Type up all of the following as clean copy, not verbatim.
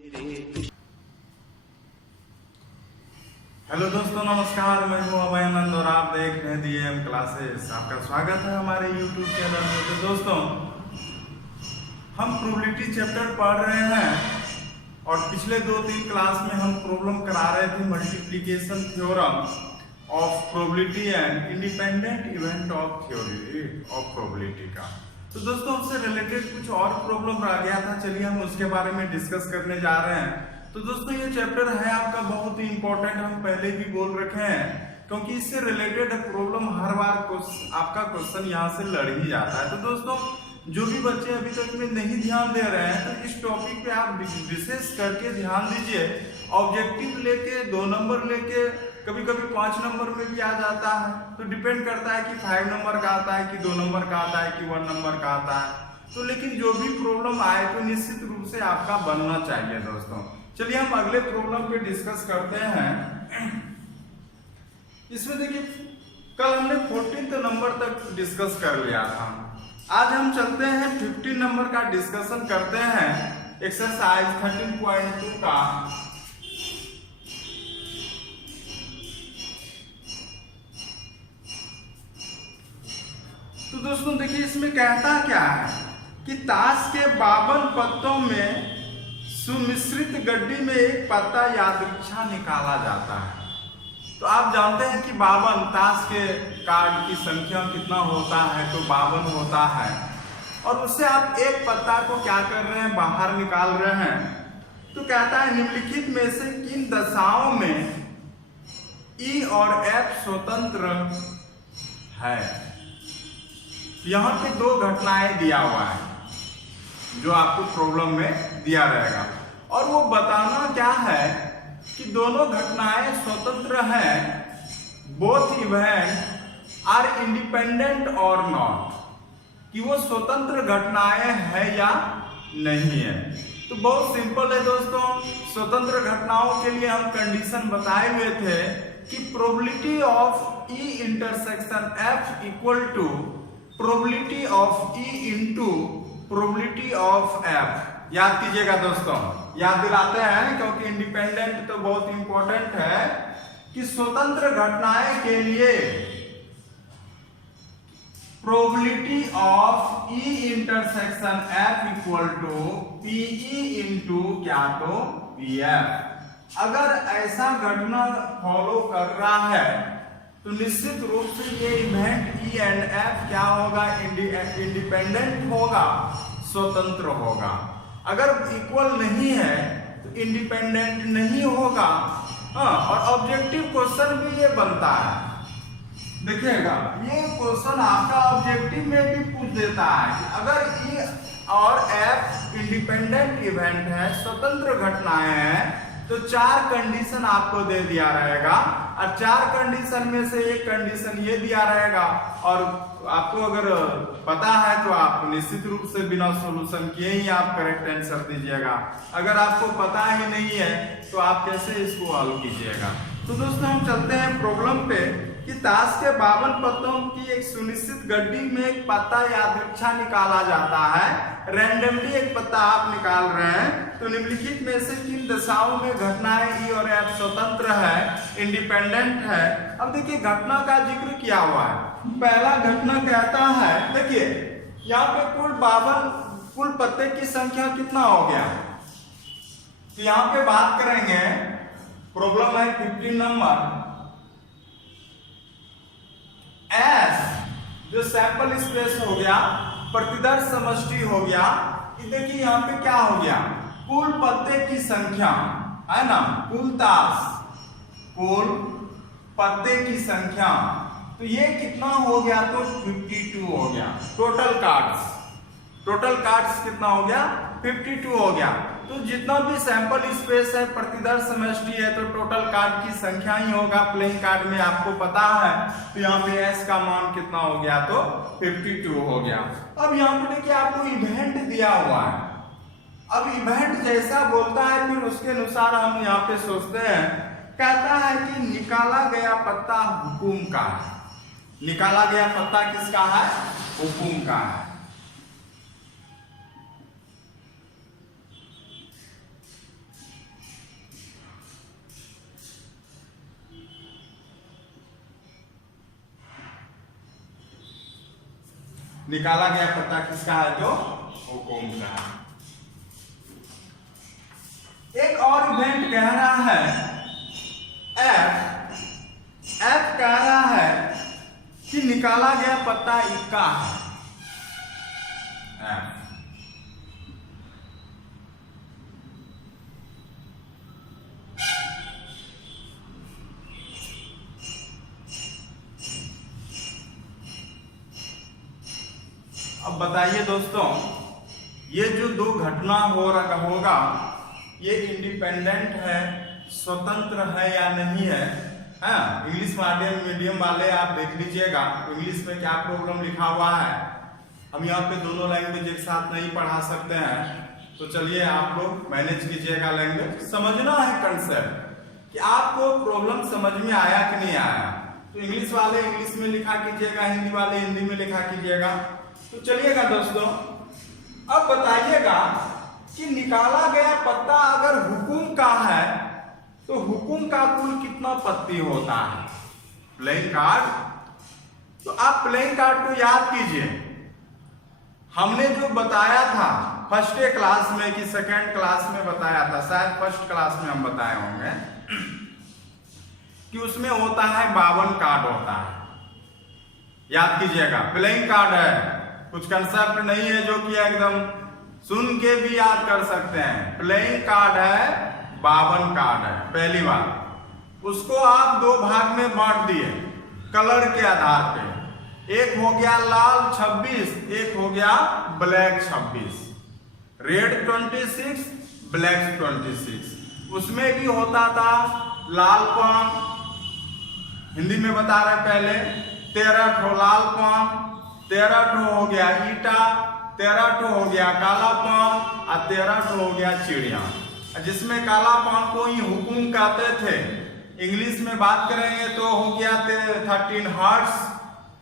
Hello दोस्तों, नमस्कार। मैं हूं अभयानंद और आप देख रहे हैं डीएम क्लासेस। आपका स्वागत है हमारे यूट्यूब चैनल में। तो दोस्तों, हम प्रोबेबिलिटी चैप्टर पढ़ रहे हैं और पिछले 2-3 क्लास में हम प्रॉब्लम करा रहे थे multiplication theorem of probability and independent event of theory of probability का। तो दोस्तों, उससे रिलेटेड कुछ और प्रॉब्लम रह गया था, चलिए हम उसके बारे में डिस्कस करने जा रहे हैं। तो दोस्तों, ये चैप्टर है आपका बहुत ही इंपॉर्टेंट, हम पहले भी बोल रखे हैं, क्योंकि इससे रिलेटेड प्रॉब्लम हर बार आपका क्वेश्चन यहाँ से लड़ ही जाता है। तो दोस्तों, जो भी बच्चे अभी तक में नहीं ध्यान दे रहे हैं तो इस टॉपिक पे आप विशेष करके ध्यान दीजिए। ऑब्जेक्टिव लेके 2 नंबर लेके कभी कभी 5 नंबर में भी आ जाता है, तो डिपेंड करता है कि 5 नंबर का आता है कि 2 नंबर का आता है कि 1 नंबर का आता है। तो लेकिन जो भी प्रॉब्लम आए तो निश्चित रूप से आपका बनना चाहिए। दोस्तों, चलिए हम अगले प्रॉब्लम पे डिस्कस करते हैं। इसमें देखिए, कल हमने 14th नंबर तक डिस्कस कर लिया था। आज हम चलते हैं 15 नंबर का डिस्कशन करते हैं, एक्सरसाइज 13.2 का। तो दोस्तों देखिए, इसमें कहता क्या है कि ताश के 52 पत्तों में सुमिश्रित गड्डी में एक पत्ता यादृच्छा निकाला जाता है। तो आप जानते हैं कि 52 ताश के कार्ड की संख्या कितना होता है, तो 52 होता है। और उससे आप एक पत्ता को क्या कर रहे हैं, बाहर निकाल रहे हैं। तो कहता है निम्नलिखित में से किन दशाओं में ई और एफ स्वतंत्र है। यहाँ पे 2 घटनाएं दिया हुआ है जो आपको प्रॉब्लम में दिया रहेगा, और वो बताना क्या है कि दोनों घटनाएं स्वतंत्र हैं। बोथ इवेंट आर इंडिपेंडेंट और नॉट, कि वो स्वतंत्र घटनाएं हैं या नहीं है। तो बहुत सिंपल है दोस्तों। स्वतंत्र घटनाओं के लिए हम कंडीशन बताए हुए थे कि probability of E intersection F equal to probability of E into probability of F. याद कीजिएगा दोस्तों, याद दिलाते हैं क्योंकि इंडिपेंडेंट तो बहुत इंपॉर्टेंट है कि स्वतंत्र घटनाएं के लिए probability of E intersection F equal to P E into क्या, तो पीएफ। अगर ऐसा घटना फॉलो कर रहा है तो निश्चित रूप से ये इवेंट ई एंड एफ क्या होगा, इंडिपेंडेंट होगा, स्वतंत्र होगा। अगर इक्वल नहीं है तो इंडिपेंडेंट नहीं होगा। और ऑब्जेक्टिव क्वेश्चन भी ये बनता है। देखिएगा, ये क्वेश्चन आपका ऑब्जेक्टिव में भी पूछ देता है कि अगर ई और एफ इंडिपेंडेंट इवेंट है, स्वतंत्र घटनाएं हैं, तो 4 कंडीशन आपको दे दिया रहेगा, और 4 कंडीशन में से एक कंडीशन ये दिया रहेगा। और आपको अगर पता है तो आप निश्चित रूप से बिना सॉल्यूशन किए ही आप करेक्ट आंसर दीजिएगा। अगर आपको पता ही नहीं है तो आप कैसे इसको हल कीजिएगा। तो दोस्तों, हम चलते हैं प्रॉब्लम पे कि ताश के 52 पत्तों की एक सुनिश्चित गड्डी में एक पत्ता यादृच्छा निकाला जाता है। रैंडमली एक पत्ता आप निकाल रहे हैं। तो निम्नलिखित में से किन दशाओं में घटनाएं ई और एफ स्वतंत्र है, इंडिपेंडेंट है। अब देखिए, घटना का जिक्र किया हुआ है। पहला घटना कहता है, देखिए यहाँ पे कुल पत्ते की संख्या कितना हो गया। तो यहाँ पे बात करेंगे, प्रॉब्लम है 15 नंबर। एस जो सैंपल स्पेस हो गया, प्रतिदर्श समष्टि हो गया। देखिए यहाँ पे क्या हो गया, कुल पत्ते की संख्या है ना, कुल ताश, कुल पत्ते की संख्या। तो ये कितना हो गया, तो 52 हो गया। टोटल कार्ड्स कितना हो गया, 52 हो गया। तो जितना भी सैंपल स्पेस है, प्रतिदर्श समष्टि है, तो टोटल कार्ड की संख्या ही होगा। प्लेइंग कार्ड में आपको पता है। तो यहाँ पे एस का मान कितना हो गया, तो 52 हो गया। अब यहाँ पे देखिए आपको इवेंट दिया हुआ है। अब इवेंट जैसा बोलता है फिर उसके अनुसार हम यहाँ पे सोचते हैं। कहता है कि निकाला गया पत्ता हुकुम का है। निकाला गया पत्ता किसका है, हुकुम का है। निकाला गया पता किसका है? तो हुकुम का है। एक और इवेंट कह रहा है एफ कह रहा है कि निकाला गया पता इक्का है। एफ अब बताइए दोस्तों, ये जो दो घटना होगा ये इंडिपेंडेंट है, स्वतंत्र है या नहीं है? हाँ, इंग्लिश मीडियम वाले आप देख लीजिएगा इंग्लिश में क्या प्रॉब्लम लिखा हुआ है। हम यहाँ पे दोनों लैंग्वेज एक साथ नहीं पढ़ा सकते हैं, तो चलिए आप लोग मैनेज कीजिएगा लैंग्वेज। समझना है कंसेप्ट कि आपको प्रॉब्लम समझ में आया कि नहीं आया। तो इंग्लिश वाले इंग्लिश में लिखा कीजिएगा, हिंदी वाले हिंदी में लिखा कीजिएगा। तो चलिएगा दोस्तों, अब बताइएगा कि निकाला गया पत्ता अगर हुकुम का है तो हुकुम का कुल कितना पत्ती होता है? Playing card. तो आप प्लेइंग कार्ड को याद कीजिए, हमने जो बताया था फर्स्ट क्लास में कि सेकेंड क्लास में बताया था, शायद फर्स्ट क्लास में हम बताए होंगे कि उसमें होता है 52 कार्ड होता है। याद कीजिएगा, प्लेइंग कार्ड है, कुछ कंसेप्ट नहीं है जो कि एकदम सुन के भी याद कर सकते हैं। प्लेइंग कार्ड है 52 कार्ड है। पहली बात, उसको आप दो भाग में बांट दिए कलर के आधार पे। एक हो गया लाल 26, एक हो गया ब्लैक 26। Red 26, black 26। उसमें भी होता था लाल पान, हिंदी में बता रहे पहले 13 ठो लाल पान, 13 ठो हो गया ईटा, 13 ठो हो गया काला पान और 13 ठो हो गया चिड़िया। जिसमें काला पान को ही हुकुम कहते थे। इंग्लिश में बात करेंगे तो हो गया 13 हार्ट्स,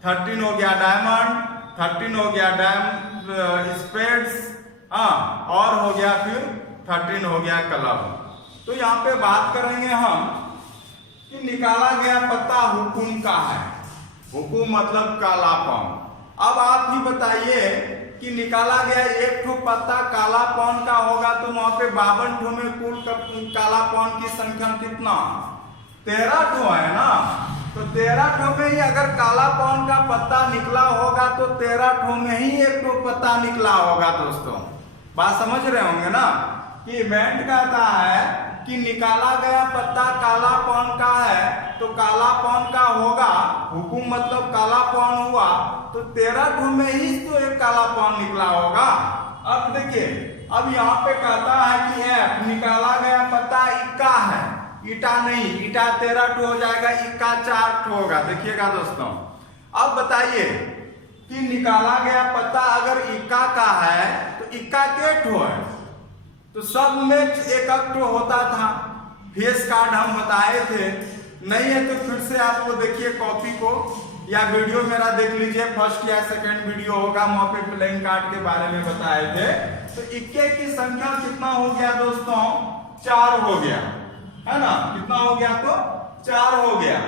13 हो गया डायमंड, 13 हो गया स्पेड्स, और हो गया फिर 13 हो गया क्लब। तो यहाँ पे बात करेंगे हम कि निकाला गया पत्ता हुकुम का है। हुकुम मतलब काला पान। अब आप ही बताइए कि निकाला गया एक ठो पत्ता काला पान का होगा तो वहां पे 52 ठो में कुल काला पान की संख्या कितना? 13 ठो है ना। तो 13 ठो में ही अगर काला पान का पत्ता निकला होगा तो 13 ठो में ही एक ठो पत्ता निकला होगा। दोस्तों बात समझ रहे होंगे ना कि इवेंट कहता है कि निकाला गया पत्ता काला पान का है तो काला पान का होगा, हुकुम मतलब काला पान हुआ तो 13 ठो में ही तो एक काला पान निकला होगा। अब देखिए, अब यहाँ पे कहता है कि एफ निकाला गया पत्ता इक्का है, ईटा नहीं, ईटा 13 ठो हो जाएगा, इक्का 4 ठो होगा। देखिएगा दोस्तों, अब बताइए कि निकाला गया पत्ता अगर इक्का का है तो इक्का के ठो है? तो सब में एक ठो होता था। फेस कार्ड हम बताए थे, नहीं है तो फिर से आपको देखिए कॉपी को या वीडियो मेरा देख लीजिए, फर्स्ट या सेकंड वीडियो होगा, वहां पे प्लेइंग कार्ड के बारे में बताए थे। तो इक्के की संख्या कितना हो गया दोस्तों? 4 हो गया, है ना। कितना हो गया? तो 4 हो गया।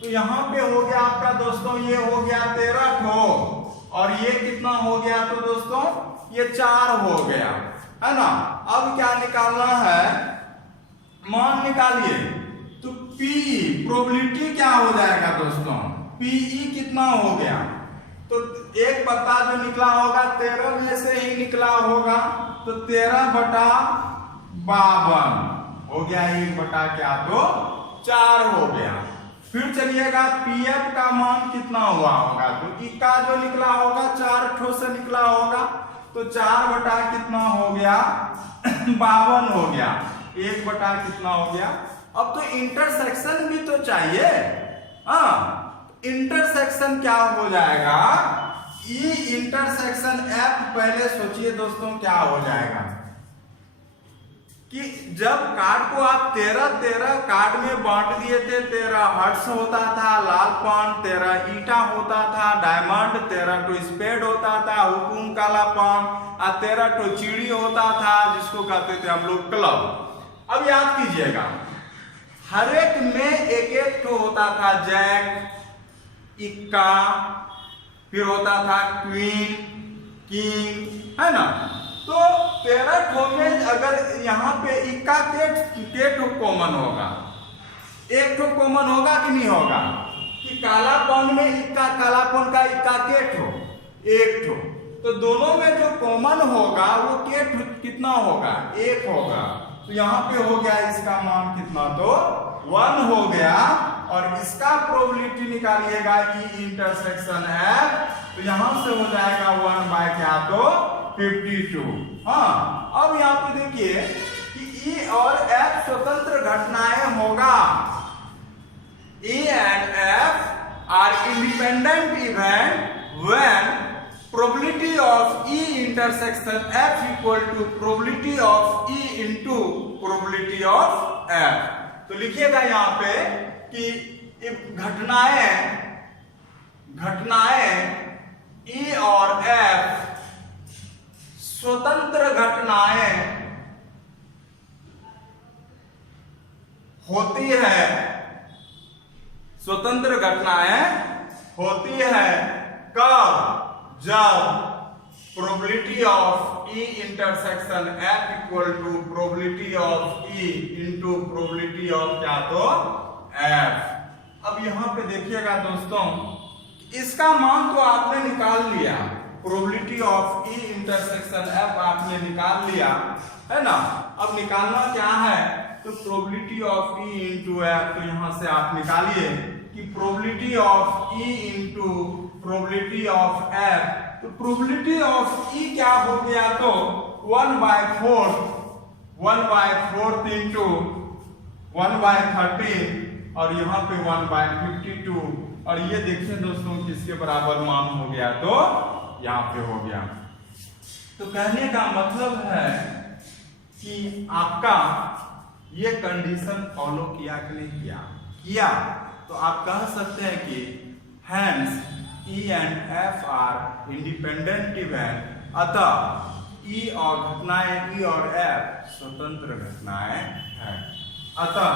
तो यहाँ पे हो गया आपका दोस्तों, ये हो गया 13 ठो और ये कितना हो गया? तो दोस्तों ये 4 हो गया, है ना। अब क्या निकालना है? मान निकालिए। तो पीई प्रोबेबिलिटी क्या हो जाएगा दोस्तों? पीई कितना हो गया? तो एक पत्ता जो निकला होगा 13 में से ही निकला होगा, तो 13 बटा 52 हो गया, 1 बटा क्या? तो 4 हो गया। फिर चलिएगा पीएफ का मान कितना हुआ होगा? तो इक्का जो निकला होगा 4 ठो से निकला होगा, तो 4 बटा कितना हो गया? 52 हो गया। 1 बटा कितना हो गया? अब तो इंटरसेक्शन भी तो चाहिए। इंटरसेक्शन क्या हो जाएगा? ई इंटरसेक्शन एफ। पहले सोचिए दोस्तों क्या हो जाएगा कि जब कार्ड को आप 13 कार्ड में बांट दिए थे, 13 हर्ट्स होता था, लाल पान 13 ईटा होता था, डायमंड 13 टो स्पेड होता था, हुकुम काला पान और 13 टो चिड़ी होता था जिसको कहते थे हम लोग क्लब। अब याद कीजिएगा, हर एक में एक एक ठो होता था, जैक, इक्का, फिर होता था क्वीन, किंग, है ना। तो 13 ठो में अगर यहाँ पे इक्का के ठो कॉमन होगा, एक ठो कॉमन होगा कि नहीं होगा, कि कालापन में इक्का, कालापन का इक्का के ठो, एक ठो। तो दोनों में जो कॉमन होगा वो के कितना होगा, एक होगा। तो यहाँ पे हो गया इसका मान कितना, तो 1 हो गया। और इसका प्रोबेबिलिटी निकालिएगा ई इंटरसेक्शन एफ, तो यहां से हो जाएगा 1 बाय क्या, तो 52। हाँ, अब यहाँ पे देखिए कि ई और एफ स्वतंत्र घटनाएं होगा। ई and F are independent event when probability of E intersection F equal to probability of E into probability of F। तो लिखिएगा यहाँ पे कि घटनाएं E और F स्वतंत्र घटनाएं होती है, स्वतंत्र घटनाएं होती है कब, जब probability of E intersection F equal to probability of E into probability of क्या, तो F। अब यहां पे देखिएगा दोस्तों, इसका मान तो आपने निकाल लिया, probability of E intersection F आपने निकाल लिया, है ना। अब निकालना क्या है, तो probability of E into F, तो यहां से आप निकालिए कि probability of E into probability of F, तो प्रोबेबिलिटी ऑफ E क्या हो गया, तो 1/4 इंटू 1/13 और यहाँ पे 1/52। और ये देखिए दोस्तों किसके बराबर मान हो गया, तो यहाँ पे हो गया। तो कहने का मतलब है कि आपका ये कंडीशन फॉलो किया कि नहीं किया, तो आप कह सकते हैं कि hence E and F are independent event, अतः E और घटनाएं E और F स्वतंत्र घटनाएं हैं। अतः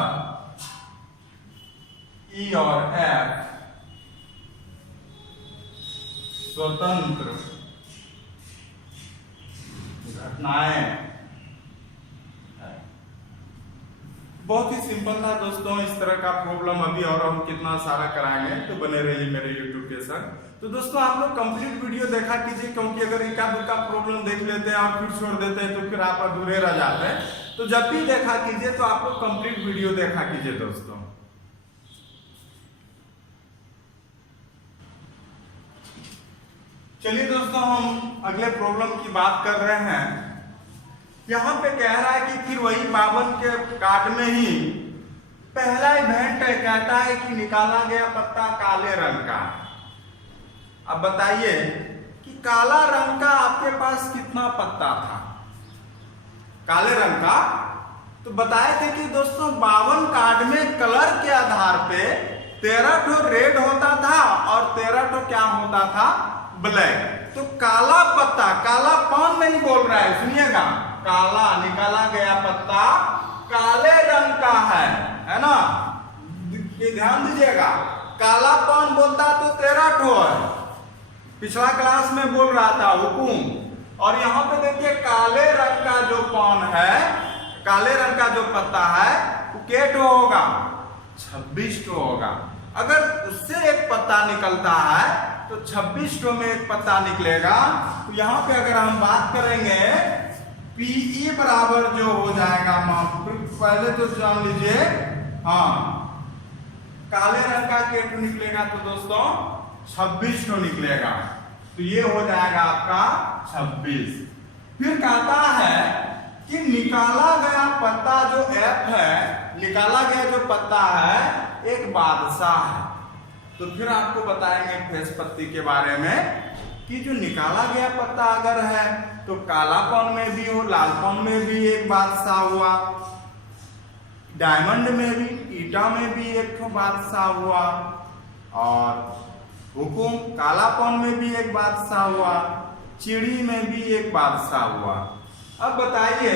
E और F स्वतंत्र घटनाएं। बहुत ही सिंपल था दोस्तों, इस तरह का प्रॉब्लम अभी और हम कितना सारा कराएंगे, तो बने रहिए मेरे YouTube के साथ। तो दोस्तों आप लोग कंप्लीट वीडियो देखा कीजिए, क्योंकि अगर एका दुक्का प्रॉब्लम देख लेते हैं और फिर छोड़ देते हैं तो फिर आप अधूरे रह जाते हैं। तो जब भी देखा कीजिए तो आप लोग कंप्लीट वीडियो देखा कीजिए दोस्तों। चलिए दोस्तों, हम अगले प्रॉब्लम की बात कर रहे हैं। यहां पे कह रहा है कि फिर वही 52 के कार्ड में ही पहला इवेंट कहता है कि निकाला गया पत्ता काले रंग का। अब बताइए कि काला रंग का आपके पास कितना पत्ता था, काले रंग का। तो बताए थे कि दोस्तों 52 कार्ड में कलर के आधार पे 13 ठो रेड होता था और 13 ठो क्या होता था, ब्लैक। तो काला पत्ता, काला पान नहीं बोल रहा है, सुनिएगा, काला निकाला गया पत्ता काले रंग का है ना। ध्यान दीजिएगा, काला पान बोलता तो 13 ठो है, पिछला क्लास में बोल रहा था हुकुम। और यहाँ पे देखिए काले रंग का जो पान है, काले रंग का जो पत्ता है वो के ठो होगा, 26 ठो होगा। अगर उससे एक पत्ता निकलता है तो 26 ठो में एक पत्ता निकलेगा। तो यहाँ पे अगर हम बात करेंगे PE बराबर जो हो जाएगा, पहले तो जान लीजिए, हाँ, काले रंग का के ठो निकलेगा तो दोस्तों 26 ठो निकलेगा। तो ये हो जाएगा आपका 26। फिर कहता है कि निकाला गया पत्ता जो F है, निकाला गया जो पत्ता है एक बादशाह है। तो फिर आपको बताएंगे फेस पत्ती के बारे में कि जो निकाला गया पत्ता अगर है तो कालापन में भी हो, लालपन में भी एक बादशाह हुआ, डायमंड में भी, ईटा में भी एक बादशाह हुआ, और हुकुम कालापन में भी एक बादशाह हुआ, चिड़ी में भी एक बादशाह हुआ। अब बताइए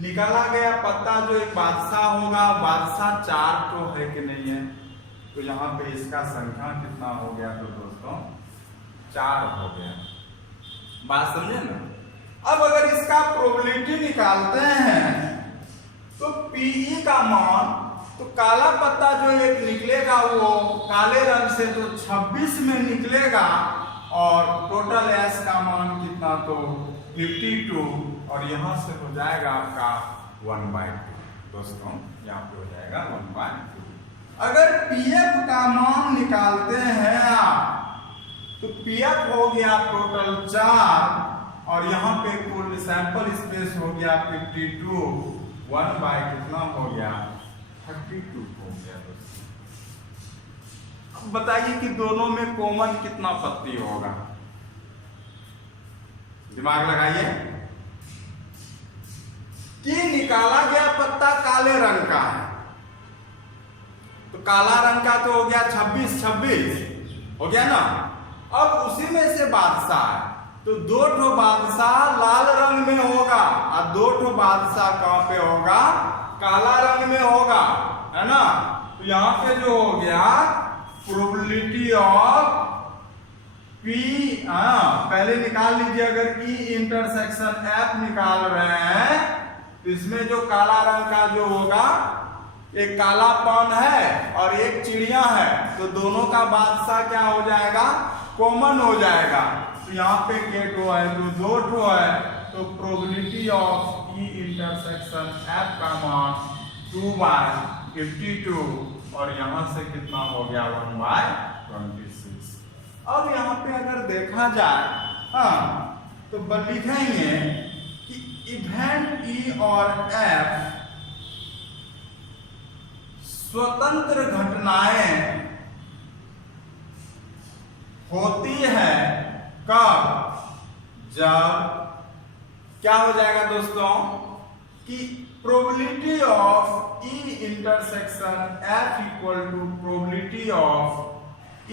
निकाला गया पत्ता जो एक बादशाह होगा, बादशाह 4 तो है कि नहीं है, तो तो यहाँ पे इसका संख्या कितना हो गया तो दोस्तों 4 हो गया। बात समझे ना। अब अगर इसका प्रोबेबिलिटी निकालते हैं तो Pe का मान, तो काला पत्ता जो एक निकलेगा वो काले रंग से तो 26 में निकलेगा और टोटल S का मान कितना तो 52 और यहां से हो जाएगा आपका 1/2 दोस्तों, यहाँ पे हो जाएगा 1/2। अगर PF का मान निकालते हैं आप तो PF हो गया टोटल 4 और यहाँ पे कुल सैंपल स्पेस हो गया 52, 1/, कितना हो गया 32 हो गया दोस्तों। अब बताइए कि दोनों में कॉमन कितना पत्ती होगा, दिमाग लगाइए। कि निकाला गया पत्ता काले रंग का है तो काला रंग का तो हो गया 26 हो गया ना। अब उसी में से बादशाह है तो 2 ठो बादशाह लाल रंग में होगा और 2 ठो बादशाह कहां पे होगा, काला रंग में होगा, है ना। तो यहां पे जो हो गया प्रोबेबिलिटी ऑफ P, पहले निकाल लीजिए। अगर E इंटरसेक्शन F निकाल रहे हैं तो इसमें जो काला रंग का जो होगा, एक काला पान है और एक चिड़िया है तो दोनों का बादशाह क्या हो जाएगा, कॉमन हो जाएगा। तो यहाँ पे के ठो है तो 2 ठो है तो probability of E intersection F का मान 2/52 और यहाँ से कितना हो गया 1/26। अब यहाँ पे अगर देखा जाए तो लिखेंगे कि इवेंट E और F स्वतंत्र घटनाएं होती है कब, जब क्या हो जाएगा दोस्तों कि probability of E intersection F equal to probability of E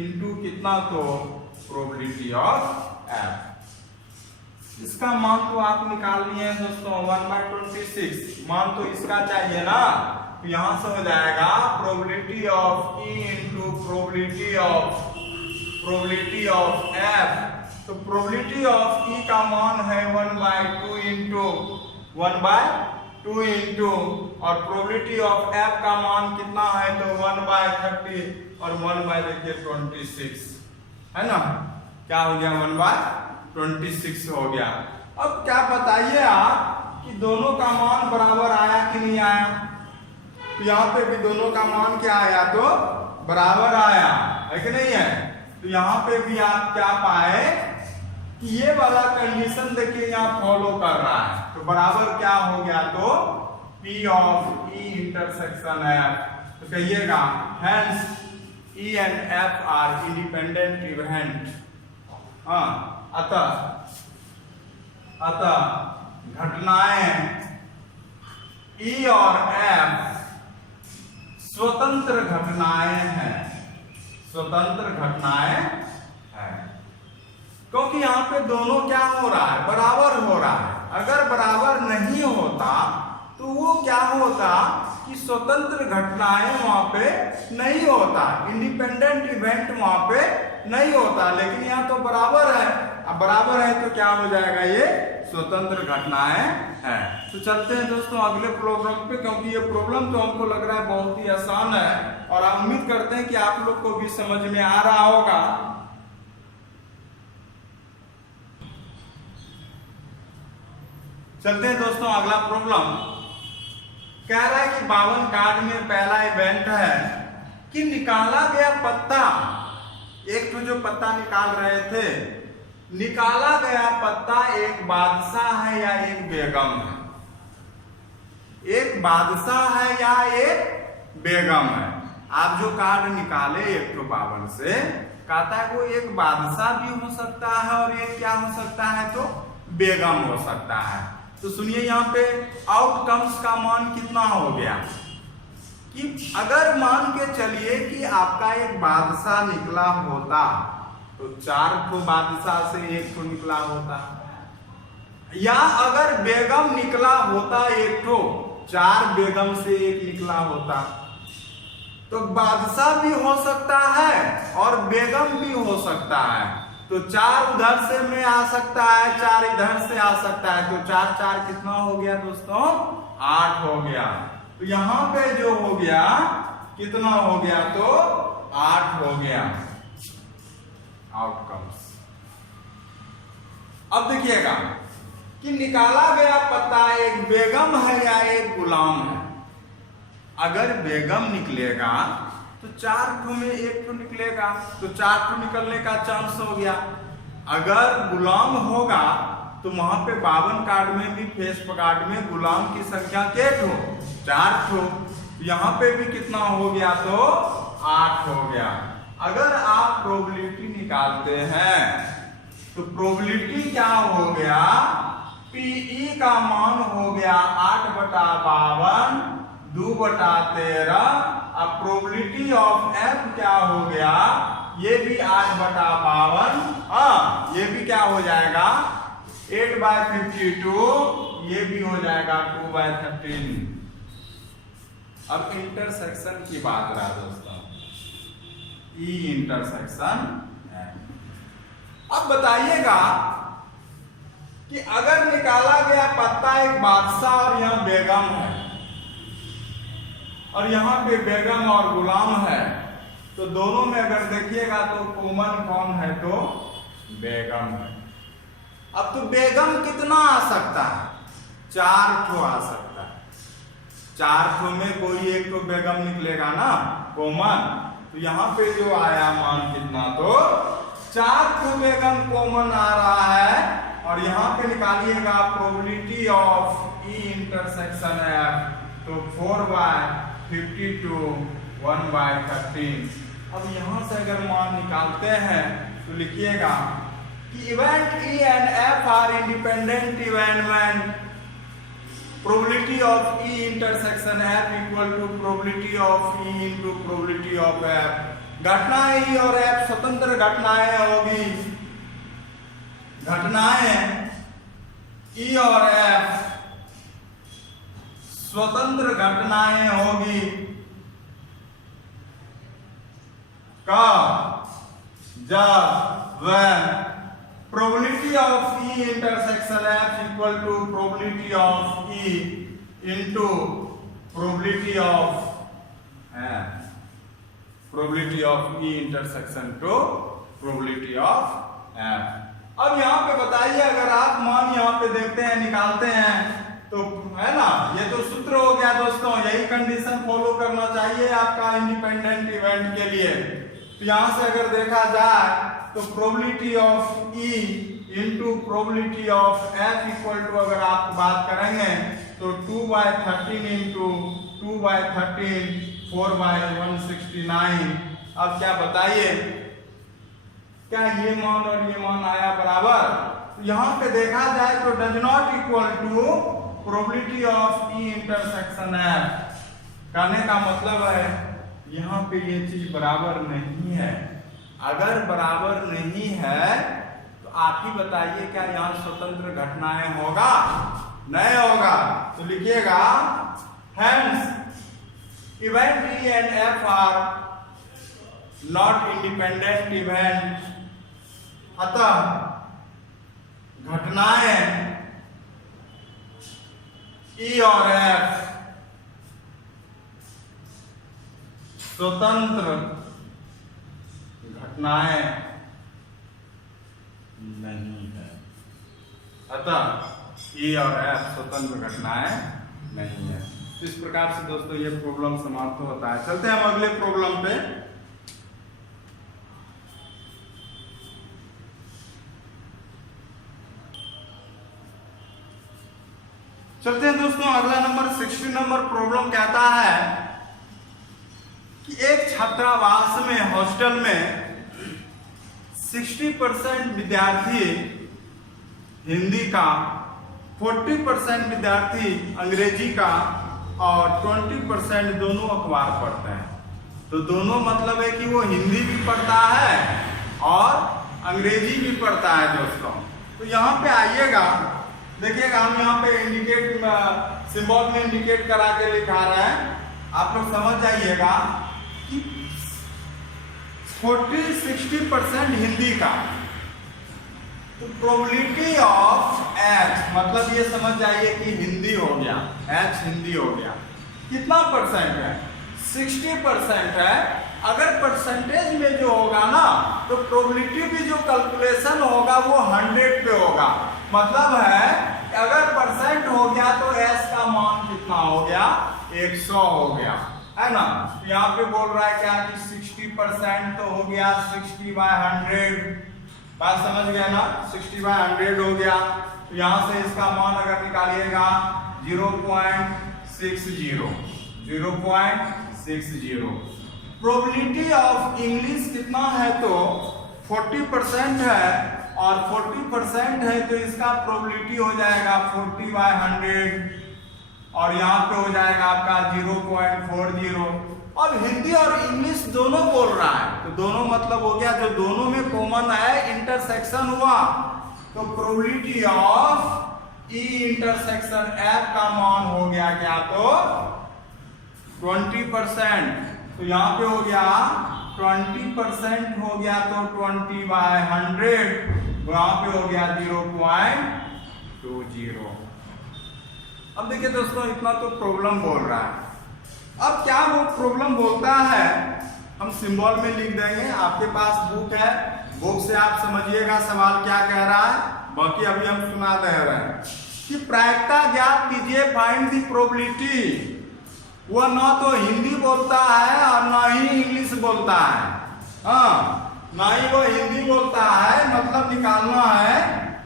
into कितना तो प्रोबेबिलिटी ऑफ F। इसका मान तो आप निकाल लिए हैं दोस्तों 1/26, मान तो इसका चाहिए ना। तो यहां से हो जाएगा probability of E into probability of F। तो प्रोबेबिलिटी ऑफ E का मान है 1/2 इंटू और प्रोबेबिलिटी ऑफ F का मान कितना है तो 1/30 और 1/26 है ना। क्या हो गया 1/26 हो गया। अब क्या बताइए आप कि दोनों का मान बराबर आया कि नहीं आया। तो यहाँ पे भी दोनों का मान क्या आया तो बराबर आया है कि नहीं है। तो यहाँ पे भी आप क्या पाए कि ये वाला कंडीशन देखिए यहाँ फॉलो कर रहा है तो बराबर क्या हो गया तो P of E intersection F। तो कहिएगा hence E and F are independent event. अतः घटनाएं E और F स्वतंत्र घटनाएं हैं, स्वतंत्र घटनाएं हैं क्योंकि यहाँ पे दोनों क्या हो रहा है, बराबर हो रहा है। अगर बराबर नहीं होता तो वो क्या होता कि स्वतंत्र घटनाएं वहां पे नहीं होता, इंडिपेंडेंट इवेंट वहां पे नहीं होता। लेकिन यहाँ तो बराबर है, अब बराबर है तो क्या हो जाएगा ये स्वतंत्र घटनाएं हैं। तो चलते हैं दोस्तों अगले प्रॉब्लम पे, क्योंकि ये प्रॉब्लम तो हमको लग रहा है बहुत ही आसान है और हम उम्मीद करते हैं कि आप लोग को भी समझ में आ रहा होगा। चलते हैं दोस्तों अगला प्रॉब्लम कह रहा है कि 52 कार्ड में पहला इवेंट है कि निकाला गया पत्ता, एक तो जो पत्ता निकाल रहे थे, निकाला गया पत्ता एक बादशाह है या एक बेगम है, एक बादशाह है या एक बेगम है। आप जो कार्ड निकाले 152 से, कहता है वो एक बादशाह भी हो सकता है और एक क्या हो सकता है तो बेगम हो सकता है। तो सुनिए यहाँ पे आउटकम्स का मान कितना हो गया कि अगर मान के चलिए कि आपका एक बादशाह निकला होता तो 4 ठो बादशाह से 1 ठो निकला होता, या अगर बेगम निकला होता 1 ठो, 4 बेगम से 1 निकला होता। तो बादशाह भी हो सकता है और बेगम भी हो सकता है। तो 4 उधर से में आ सकता है, 4 इधर से आ सकता है। तो 4 4 कितना हो गया दोस्तों? 8 हो गया। तो यहां पे जो हो गया कितना हो गया? तो 8 हो गया आउटकम्स। अब देखिएगा कि निकाला गया पता एक बेगम है या एक गुलाम है। अगर बेगम निकलेगा तो 4 ठो में 1 ठो निकलेगा, तो 4 ठो निकलने का चांस हो गया। अगर गुलाम होगा तो वहां पे 52 कार्ड में भी फेस कार्ड में गुलाम की संख्या के ठो? 4 ठो। यहाँ पे भी कितना हो गया? तो 8 हो गया। अगर आप प्रोबेबिलिटी निकालते हैं तो प्रोबेबिलिटी क्या हो गया? पीई का मान हो गया 8/52 2/13। अब प्रोबेबिलिटी ऑफ एफ क्या हो गया? ये भी 8/52, ये भी क्या हो जाएगा? 8/52, ये भी हो जाएगा 2/13। अब इंटरसेक्शन की बात रहा दोस्तों, ई इंटरसेक्शन। अब बताइएगा कि अगर निकाला गया पत्ता एक बादशाह और यहाँ बेगम है और यहाँ पे बेगम और गुलाम है, तो दोनों में अगर देखिएगा तो कॉमन कौन है? तो बेगम है। अब तो बेगम कितना आ सकता है? 4 ठो आ सकता है। 4 ठो में कोई एक तो बेगम निकलेगा ना कॉमन। तो यहाँ पे जो आया मान कितना? तो 4 ठो बेगम कॉमन आ रहा है। और यहाँ पे निकालिएगा probability of E intersection F, तो 4/52 1/13। अब यहाँ से अगर मान निकालते हैं तो लिखिएगा कि event E and F are independent event when probability of E intersection F equal to probability of E into probability of F. घटनाएं ई और एफ स्वतंत्र घटनाएं होगी। घटनाएं ई और एफ स्वतंत्र घटनाएं होगी। कब? जब when probability of E intersection F equal to probability of E into probability of F. Probability of E intersection to probability of F. अब यहाँ पे बताइए, अगर आप मान यहाँ पे देखते हैं निकालते हैं तो है ना, ये तो सूत्र हो गया दोस्तों। यही कंडीशन फॉलो करना चाहिए आपका इंडिपेंडेंट इवेंट के लिए। तो यहाँ से अगर देखा जाए तो probability of E into probability of F equal to, अगर आप बात करेंगे तो 2/13 इंटू 2/13 4/169। अब क्या बताइए, क्या ये मान और ये मान आया बराबर? तो यहाँ पे देखा जाए तो does not equal to probability of E intersection F. कहने का मतलब है यहाँ पे ये चीज बराबर नहीं है। अगर बराबर नहीं है तो आप ही बताइए क्या यहाँ स्वतंत्र घटनाएं होगा? नहीं होगा। तो लिखिएगा hence event E and F are not independent event. अतः घटनाएं ई और एफ स्वतंत्र घटनाएं नहीं है। अतः ई और एफ स्वतंत्र घटनाएं नहीं है। इस प्रकार से दोस्तों ये प्रॉब्लम समाप्त होता है। चलते हैं हम अगले प्रॉब्लम पे। चलते हैं दोस्तों, अगला नंबर 60 नंबर प्रॉब्लम कहता है कि एक छात्रावास में हॉस्टल में 60% विद्यार्थी हिंदी का, 40% विद्यार्थी अंग्रेजी का और 20% दोनों अखबार पढ़ते हैं। तो दोनों मतलब है कि वो हिंदी भी पढ़ता है और अंग्रेजी भी पढ़ता है दोस्तों। तो यहाँ पे आइएगा, देखिएगा हम यहाँ पे इंडिकेट सिंबल में इंडिकेट करा के लिखा रहे हैं। आप लोग समझ जाइएगा 40-60% हिंदी का। तो प्रोबेबिलिटी ऑफ एच, मतलब ये समझ जाइए कि हिंदी हो गया, एच हिंदी हो गया, कितना परसेंट है? 60% है। अगर परसेंटेज में जो होगा ना, तो प्रोबेबिलिटी भी जो कैलकुलेशन होगा वो 100 पे होगा। मतलब है अगर परसेंट हो गया तो एस का मान कितना हो गया? 100 हो गया, है ना। यहाँ पे बोल रहा है क्या कि 60% तो हो गया 60/100, बात समझ गया ना, 60/100 हो गया। तो यहाँ से इसका मान अगर निकालिएगा 0.60। प्रोबेबिलिटी ऑफ इंग्लिश कितना है? तो 40% है, और 40% है तो इसका प्रोबेबिलिटी हो जाएगा 40/100, और यहाँ पे हो जाएगा आपका 0.40। अब हिंदी और इंग्लिश दोनों बोल रहा है, तो दोनों मतलब हो गया जो दोनों में कॉमन है, इंटरसेक्शन हुआ। तो probability of E intersection F का मान हो गया क्या? तो 20%। तो यहाँ पे हो गया 20% हो गया, तो 20/100, यहाँ पे हो गया 0.20। अब देखिए दोस्तों, इतना तो प्रॉब्लम बोल रहा है। अब क्या वो प्रॉब्लम बोलता है हम सिंबल में लिख देंगे। आपके पास बुक है, बुक से आप समझिएगा सवाल क्या कह रहा है, बाकी अभी हम सुना दे रहे हैं कि प्रायिकता ज्ञात कीजिए, फाइंड दी प्रोबेबिलिटी। वो ना तो हिंदी बोलता है और ना ही इंग्लिश बोलता है, हाँ, ना ही वो हिंदी बोलता है, मतलब निकालना है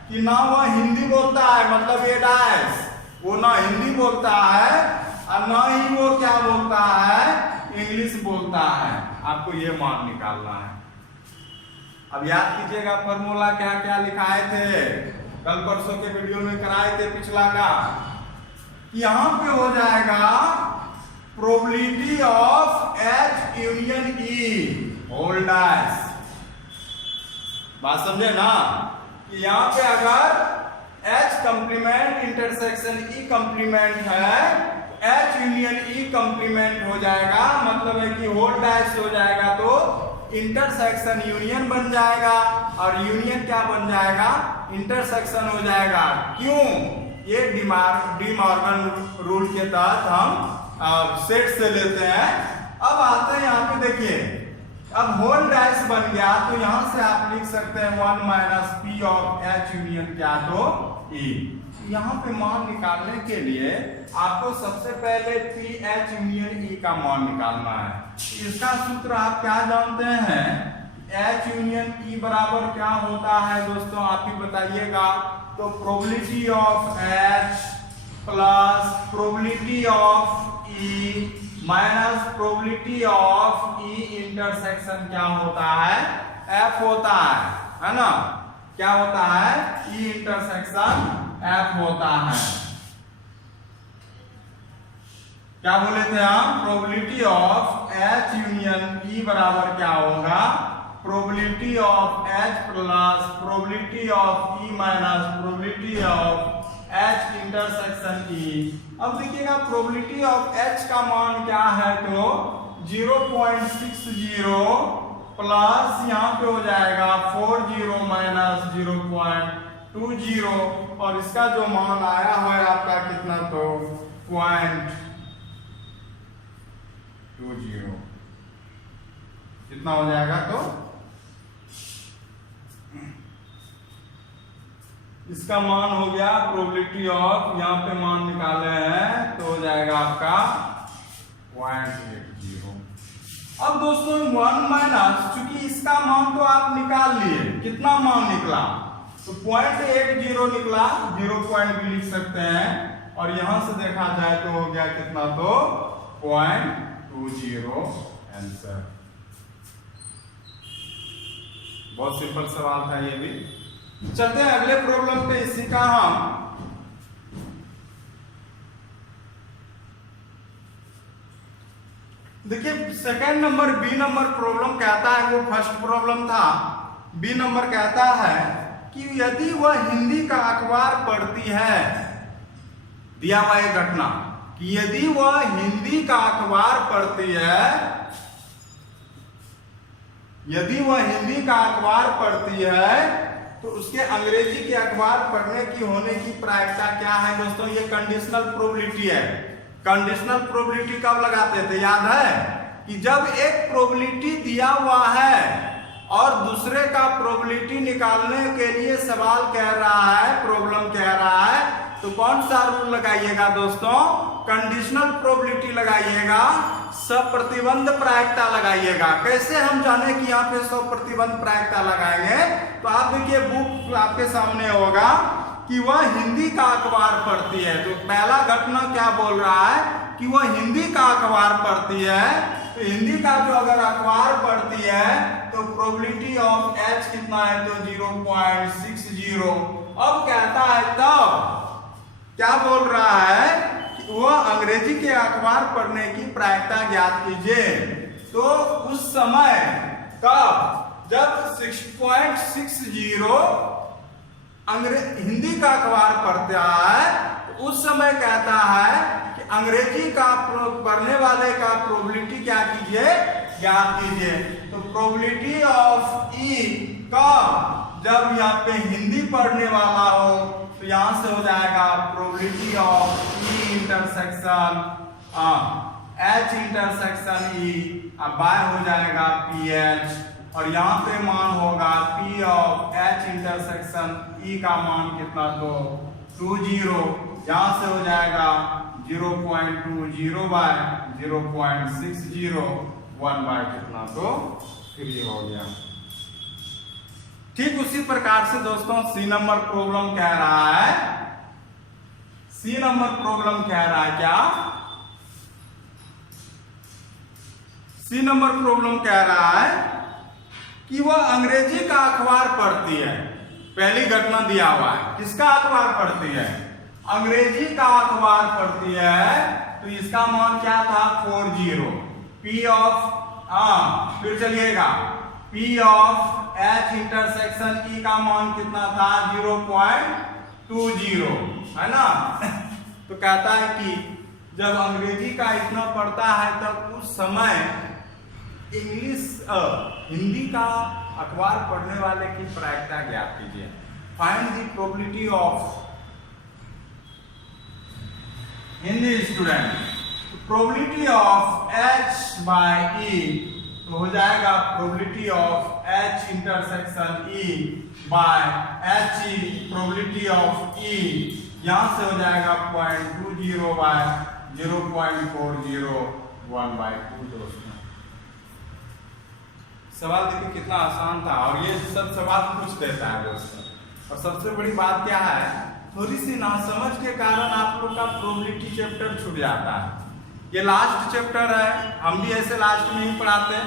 कि ना वो हिंदी बोलता है, मतलब ये डैश, वो ना हिंदी बोलता है और ना ही वो क्या बोलता है? इंग्लिश बोलता है। आपको ये मान निकालना है। अब याद कीजिएगा फॉर्मूला क्या क्या लिखाए थे, कल परसों के वीडियो में कराए थे पिछला का। यहां पे हो जाएगा probability of H union E whole dash. बात समझे ना, कि यहाँ पे अगर H complement intersection E complement है, H यूनियन E कंप्लीमेंट हो जाएगा, मतलब है कि होल डैश हो जाएगा तो इंटरसेक्शन यूनियन बन जाएगा, और यूनियन क्या बन जाएगा? इंटरसेक्शन हो जाएगा। क्यों? ये डी मॉर्गन रूल के तहत हम सेट से लेते हैं। अब आते हैं यहाँ पे, देखिए अब होल डैश बन गया, तो यहां से आप लिख सकते हैं 1 - P ऑफ H यूनियन क्या? तो E। यहाँ पे मान निकालने के लिए आपको सबसे पहले PH यूनियन E का मान निकालना है। इसका सूत्र आप क्या जानते हैं? H यूनियन E बराबर क्या होता है दोस्तों, आप ही बताइएगा। तो probability of H plus probability of E minus probability of E intersection क्या होता है? F होता है ना। क्या होता है? E इंटरसेक्शन F होता है। क्या बोले थे हम? Probability of H union E बराबर क्या होगा? Probability of H plus probability of E minus probability of H intersection E। अब देखिएगा प्रोबेबिलिटी ऑफ H का मान क्या है? तो 0.60 प्लस यहाँ पे हो जाएगा 40 माइनस 0.20, और इसका जो मान आया है आपका कितना? तो 0.20 कितना हो जाएगा? तो इसका मान हो गया प्रोबेबिलिटी ऑफ, यहाँ पे मान निकाले हैं तो हो जाएगा आपका 0.80। अब दोस्तों 1 माइनस, चूंकि इसका मान तो आप निकाल लिए, कितना मान निकला? तो 0.80 निकला, 0 भी लिख सकते हैं, और यहां से देखा जाए तो हो गया कितना? तो 0.20 आंसर। बहुत सिंपल सवाल था ये भी। चलते हैं अगले प्रॉब्लम पे। इसी का हम देखिए second number B number problem कहता है, वो फर्स्ट प्रॉब्लम था। बी नंबर कहता है कि यदि वह हिंदी का अखबार पढ़ती है, दिया हुआ एक घटना कि यदि वह हिंदी का अखबार पढ़ती है यदि वह हिंदी का अखबार पढ़ती है तो उसके अंग्रेजी के अखबार पढ़ने की होने की प्रायिकता क्या है दोस्तों? ये कंडीशनल प्रोबेबिलिटी है। कंडीशनल प्रोबेबिलिटी कब लगाते थे, याद है? कि जब एक प्रोबेबिलिटी दिया हुआ है और दूसरे का प्रोबेबिलिटी निकालने के लिए सवाल कह रहा है, प्रॉब्लम कह रहा है, तो कौन सा रूल लगाइएगा दोस्तों? कंडीशनल प्रोबेबिलिटी लगाइएगा, सप्रतिबंध प्रायिकता लगाइएगा। कैसे हम जाने कि यहाँ पे सप्रतिबंध प्रायिकता लगाएंगे? तो आप देखिए, बुक आपके सामने होगा कि वह हिंदी का अखबार पढ़ती है। तो पहला घटना क्या बोल रहा है कि वह हिंदी का अखबार पढ़ती है। तो हिंदी का जो अगर अखबार पढ़ती है तो प्रोबेबिलिटी ऑफ H कितना है? तो 0.60। अब कहता है, तब क्या बोल रहा है कि वह अंग्रेजी के अखबार पढ़ने की प्रायिकता ज्ञात कीजिए। तो उस समय कब? जब 6.60 हिंदी का अखबार पढ़ता है, तो उस समय कहता है कि अंग्रेजी का पढ़ने वाले का प्रोबेबिलिटी क्या कीजिए? ज्ञात कीजिए। तो प्रोबेबिलिटी ऑफ E का जब यहाँ पे हिंदी पढ़ने वाला हो तो यहां से हो जाएगा probability of E intersection H intersection E, अब बाय हो जाएगा PH, और यहाँ पे मान होगा P of H intersection E का मान कितना? तो 20। यहाँ से हो जाएगा 0.20 बाय 0.60, 1 बाय कितना? तो 3 हो गया। ठीक उसी प्रकार से दोस्तों सी नंबर प्रॉब्लम कह रहा है, सी नंबर प्रॉब्लम कह रहा है क्या? सी नंबर प्रॉब्लम कह रहा है कि वह अंग्रेजी का अखबार पढ़ती है। पहली घटना दिया हुआ है, किसका अखबार पढ़ती है? अंग्रेजी का अखबार पढ़ती है। तो इसका मान क्या था? 40। P ऑफ फिर चलिएगा, P of H intersection E का मान कितना था? 0.20, है ना? तो कहता है कि जब अंग्रेजी का इतना पढ़ता है तब उस समय इंग्लिश हिंदी का अखबार पढ़ने वाले की प्रायिकता ज्ञात कीजिए। Find the probability of Hindi student. Probability of H by E तो हो जाएगा probability of H intersection E by HE probability of E, यहां से हो जाएगा 0.20 बाय 0.40, 1/2 दोस्तों। सवाल देखिए कितना आसान था, और ये सब सवाल पूछ देता है दोस्तों। और सबसे बड़ी बात क्या है, थोड़ी सी नासमझ के कारण आप लोग का प्रोबेबिलिटी चैप्टर छूट जाता है। ये लास्ट चैप्टर है, हम भी ऐसे लास्ट में ही पढ़ाते हैं,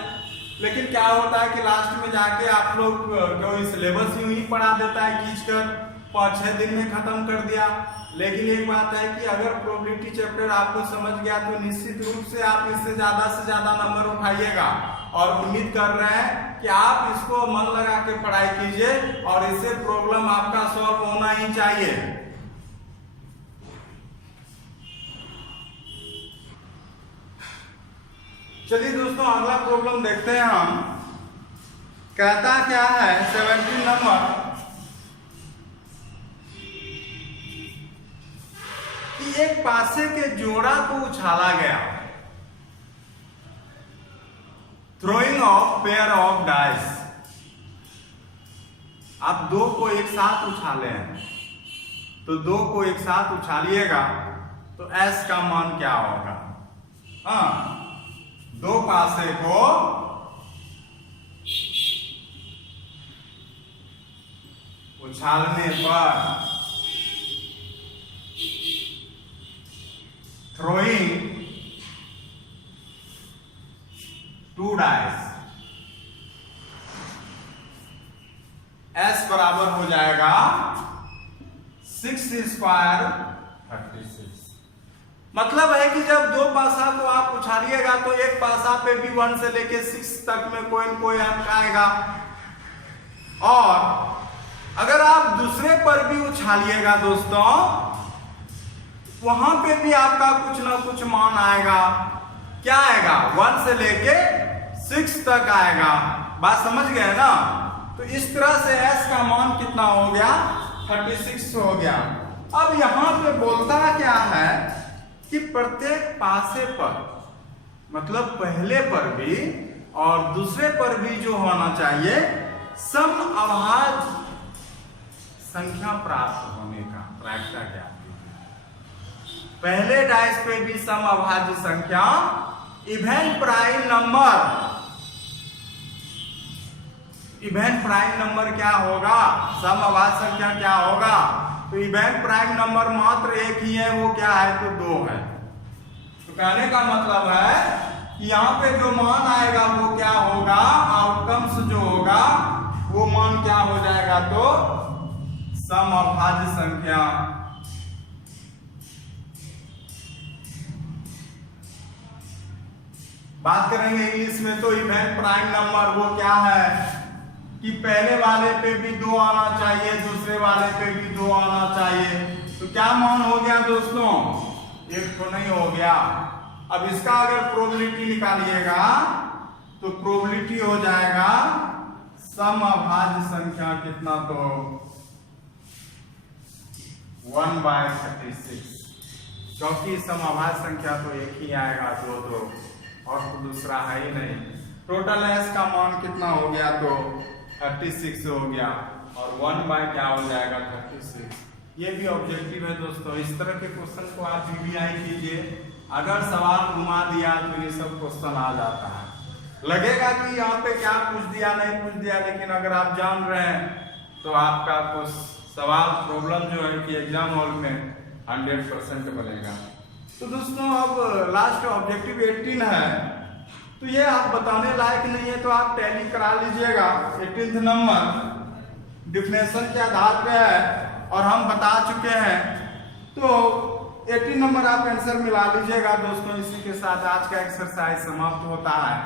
लेकिन क्या होता है कि लास्ट में जाके आप लोग जो सिलेबस यूं ही पढ़ा देता है खींचकर, 5-6 दिन में खत्म कर दिया। लेकिन एक बात है कि अगर प्रोबेबिलिटी चैप्टर आपको समझ गया तो निश्चित रूप से आप इससे ज्यादा नंबर उठाइएगा। और उम्मीद कर रहे हैं कि आप इसको मन लगा के पढ़ाई कीजिए और इससे प्रॉब्लम आपका सॉल्व होना ही चाहिए। चलिए दोस्तों अगला प्रॉब्लम देखते हैं हम। कहता क्या है 17 नंबर कि एक पासे के जोड़ा को उछाला गया, throwing of pair of dice. आप दो को एक साथ उछाले हैं, तो दो को एक साथ उछालिएगा तो S का मान क्या होगा? हाँ, दो पासे को उछालने पर, थ्रोइंग 2 डाइस, S बराबर हो जाएगा 6 स्क्वायर 36। मतलब है कि जब दो पासा को आप उछालिएगा तो एक पासा पे भी 1 से लेके 6 तक में कोई न कोई अंक आएगा, और अगर आप दूसरे पर भी उछालिएगा दोस्तों वहां पे भी आपका कुछ ना कुछ मान आएगा। क्या आएगा? 1 से लेके 6 तक आएगा। बात समझ गए ना? तो इस तरह से s का मान कितना हो गया? 36 हो गया। अब यहां पे बोलता क्या है कि प्रत्येक पासे पर, मतलब पहले पर भी और दूसरे पर भी जो होना चाहिए सम अभाज्य संख्या प्राप्त होने का प्रायिकता ज्ञात कीजिए। पहले डाइस पे भी सम अभाज्य संख्या, even prime number, even prime number क्या होगा? सम अभाज्य संख्या क्या होगा? तो इवन प्राइम नंबर मात्र एक ही है, वो क्या है? तो 2 है। तो कहने का मतलब है कि यहाँ पे जो मान आएगा वो क्या होगा? आउटकम्स जो होगा वो मान क्या हो जाएगा? तो सम अभाज्य संख्या। बात करेंगे इंग्लिश में तो इवन प्राइम नंबर वो क्या है कि पहले वाले पे भी 2 आना चाहिए, दूसरे वाले पे भी 2 आना चाहिए। तो क्या मान हो गया दोस्तों? 1 तो नहीं हो गया। अब इसका अगर प्रोबेबिलिटी निकालिएगा तो प्रोबेबिलिटी हो जाएगा सम अभाज्य संख्या कितना? तो 1/36, क्योंकि सम अभाज्य संख्या तो एक ही आएगा, 2 और तो दूसरा है ही नहीं। टोटल s का मान कितना हो गया? तो 36 हो गया और 1 क्या हो जाएगा? 36। ये भी ऑब्जेक्टिव है दोस्तों। इस तरह के क्वेश्चन को आप VBI कीजिए, अगर सवाल घुमा दिया तो ये सब क्वेश्चन आ जाता है। लगेगा कि यहाँ पे क्या पूछ दिया नहीं पूछ दिया, लेकिन अगर आप जान रहे हैं तो आपका कुछ सवाल प्रॉब्लम जो है कि एग्जाम हॉल में 100% बनेगा। तो दोस्तों अब लास्ट ऑब्जेक्टिव 18 है, तो ये आप बताने लायक नहीं है तो आप टैली करा लीजिएगा। 18th नंबर डिफिनेशन के आधार पे है और हम बता चुके हैं, तो 18 नंबर आप आंसर मिला लीजिएगा दोस्तों। इसी के साथ आज का एक्सरसाइज समाप्त होता है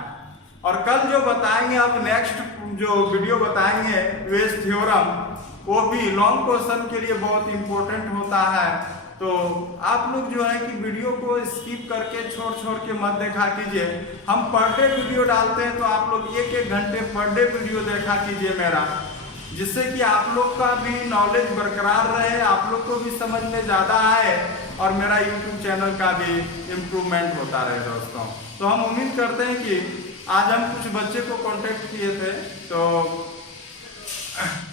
और कल जो बताएंगे, अब नेक्स्ट जो वीडियो बताएंगे वेज थ्योरम, वो भी लॉन्ग क्वेश्चन के लिए बहुत इंपॉर्टेंट होता है। तो आप लोग जो है कि वीडियो को स्किप करके छोड़ के मत देखा कीजिए। हम पर डे वीडियो डालते हैं तो आप लोग 1-1 घंटे पर डे वीडियो देखा कीजिए मेरा, जिससे कि आप लोग का भी नॉलेज बरकरार रहे, आप लोग को भी समझ में ज़्यादा आए और मेरा YouTube चैनल का भी इम्प्रूवमेंट होता रहे दोस्तों। तो हम उम्मीद करते हैं कि आज हम कुछ बच्चे को कांटेक्ट किए थे, तो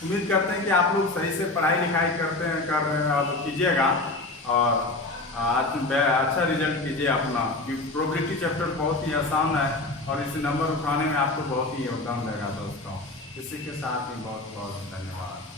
उम्मीद करते हैं कि आप लोग सही से पढ़ाई लिखाई कर कीजिएगा और आज अच्छा रिजल्ट कीजिए अपना। प्रोबेबिलिटी चैप्टर बहुत ही आसान है और इस नंबर उठाने में आपको बहुत ही योगदान देगा दोस्तों। इसी के साथ ही बहुत बहुत धन्यवाद।